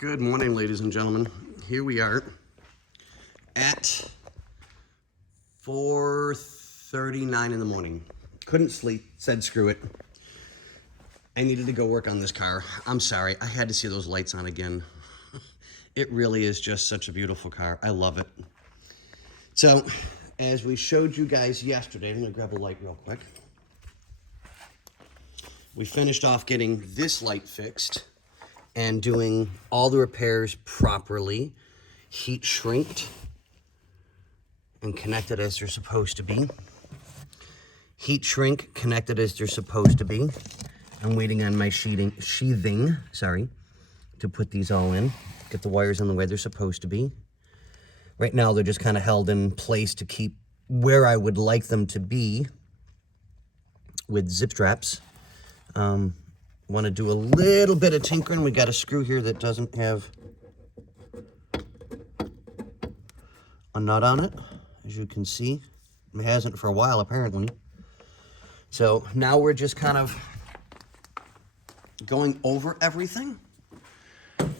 Good morning, ladies and gentlemen. Here we are at 4:39 in the morning. Couldn't sleep, said screw it. I needed to go work on this car. I'm sorry, I had to see those lights on again. It really is just such a beautiful car. I love it. So, as we showed you guys yesterday, I'm gonna grab a light real quick. We finished off getting this light fixed and doing all the repairs properly, heat shrinked and connected as they're supposed to be. Heat shrink, connected as they're supposed to be. I'm waiting on my sheathing, to put these all in, get the wires in the way they're supposed to be. Right now, they're just kind of held in place to keep where I would like them to be with zip straps. Want to do a little bit of tinkering. We got a screw here that doesn't have a nut on it, as you can see. It hasn't for a while, apparently. So now we're just kind of going over everything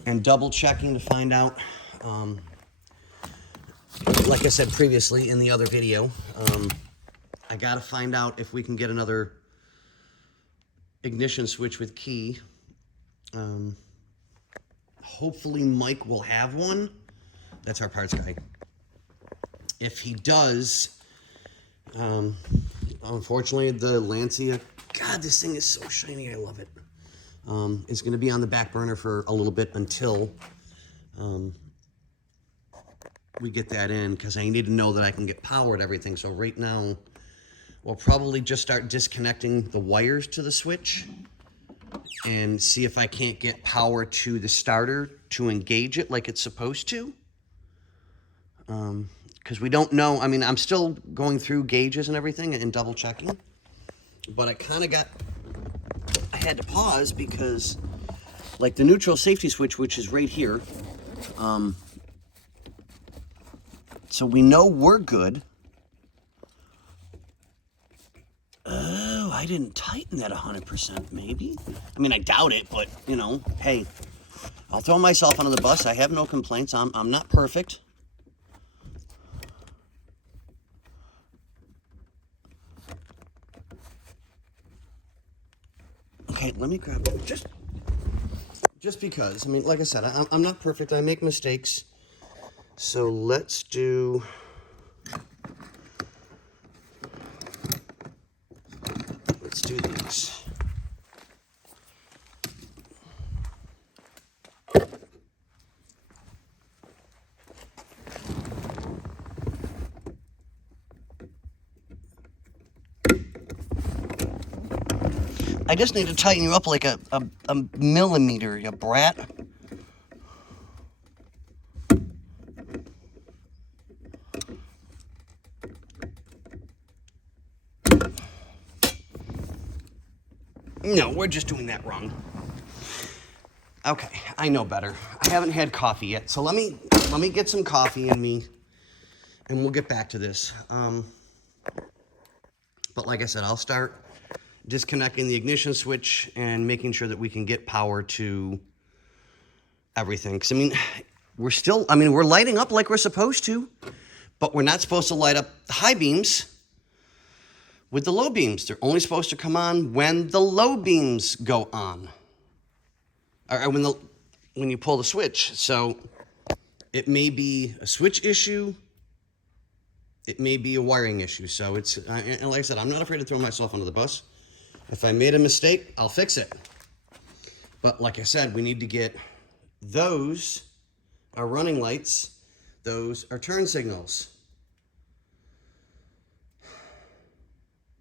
and double checking to find out, like I said previously in the other video, I got to find out if we can get another ignition switch with key. Hopefully Mike will have one. That's our parts guy. If he does, unfortunately the Lancia, God, this thing is so shiny, I love it. It's going to be on the back burner for a little bit until we get that in, because I need to know that I can get power to everything. So right now, we'll probably just start disconnecting the wires to the switch and see if I can't get power to the starter to engage it like it's supposed to. Because we don't know. I mean, I'm still going through gauges and everything and double checking. But I had to pause because, like, the neutral safety switch, which is right here, so we know we're good. Oh, I didn't tighten that 100%, maybe. I mean, I doubt it, but, you know, hey, I'll throw myself under the bus. I have no complaints. I'm not perfect. Okay, let me grab it. Just because. I mean, like I said, I'm not perfect. I make mistakes. So let's do... Let's do these. I just need to tighten you up like a millimeter, you brat. No, we're just doing that wrong. Okay, I know better. I haven't had coffee yet, so let me get some coffee in me, and we'll get back to this. But like I said, I'll start disconnecting the ignition switch and making sure that we can get power to everything. Because, I mean, we're lighting up like we're supposed to, but we're not supposed to light up the high beams with the low beams. They're only supposed to come on when the low beams go on, or when you pull the switch. So it may be a switch issue, it may be a wiring issue. So and like I said, I'm not afraid to throw myself under the bus. If I made a mistake, I'll fix it. But like I said, we need to get those are running lights, those are turn signals.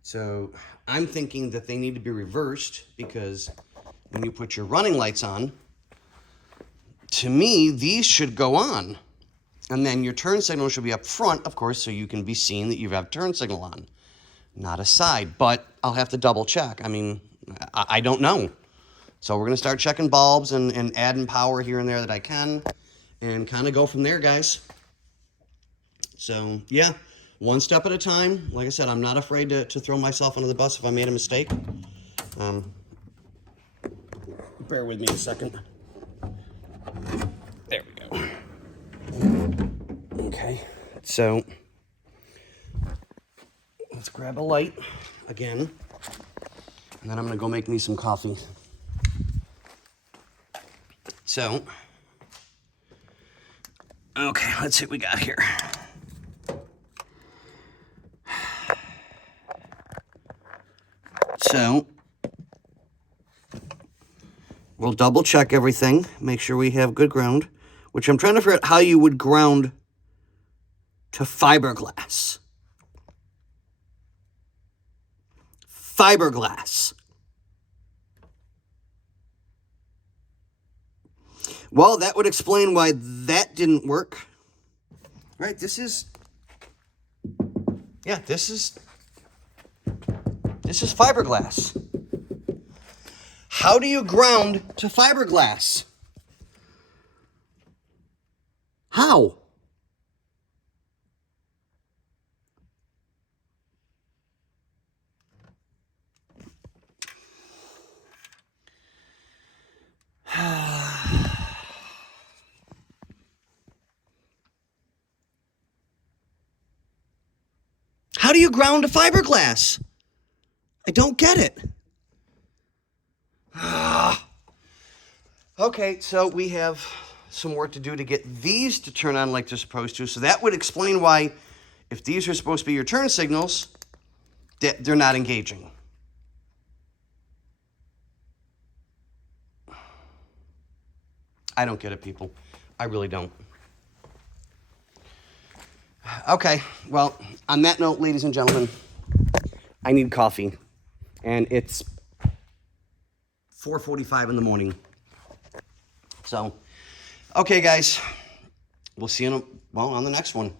So I'm thinking that they need to be reversed, because when you put your running lights on, to me, these should go on. And then your turn signal should be up front, of course, so you can be seen that you have turn signal on, not a side. But I'll have to double check. I mean, I don't know. So we're going to start checking bulbs and adding power here and there that I can, and kind of go from there, guys. So, yeah. One step at a time. Like I said, I'm not afraid to throw myself under the bus if I made a mistake. Bear with me a second. Okay, so let's grab a light again, and then I'm gonna go make me some coffee. So, okay, let's see what we got here. So, we'll double check everything, make sure we have good ground, which I'm trying to figure out how you would ground to fiberglass. Fiberglass. Well, that would explain why that didn't work. Right, this is fiberglass. How do you ground to fiberglass? How? How do you ground to fiberglass? I don't get it. Okay, so we have some work to do to get these to turn on like they're supposed to. So that would explain why, if these are supposed to be your turn signals, they're not engaging. I don't get it, people. I really don't. Okay, well, on that note, ladies and gentlemen, I need coffee. And it's 4:45 in the morning. So, okay, guys, we'll see you on the next one.